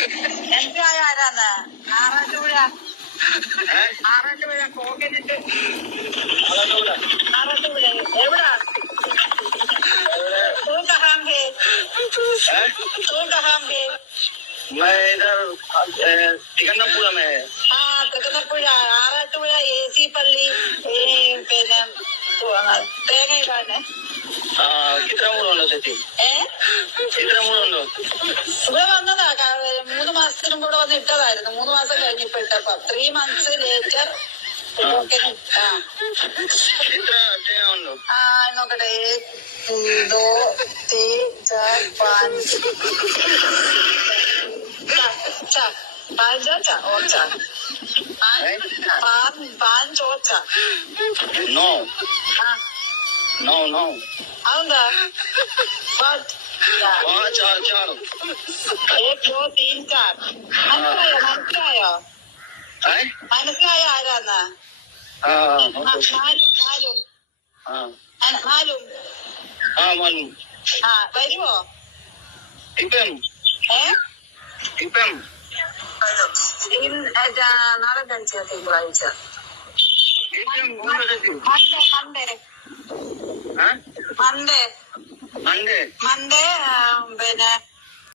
മനസ്സിലായ ആരാന്ന്? ആറാട്ടുപുഴ കോക്കനറ്റ്. ആറാട്ടുപുഴ എവിടാ? तू कहाँ है? तू कहाँ है? मैं इधर तिकन्नपुरा में है. हाँ तिकन्नपुर ആറാട്ടുപുഴ AC പള്ളി പിന്നെ തേങ്ങ ഇടാനെ. कितना मूड ഉണ്ടോ ചേച്ചി? कितना मूड ഉണ്ടോ? ഇവിടെ വന്നതാ 3 മാസത്തിനും കൂടെ വന്ന് ഇട്ടതായിരുന്നു. 3 മാസം കഴിഞ്ഞിപ്പോ ഇട്ടപ്പോ 3 months later. നോക്കട്ടെ 1 2 3 4 5 Ocha 5 Ocha. No. No, no. അതെന്താ? 5 4 4. 1 2 3 4. മനസ്സിലായോ? മനസ്സിലായോ ആരാന്ന്? വരുമോ? നാളെ തിങ്കളാഴ്ച മൺഡേ പിന്നെ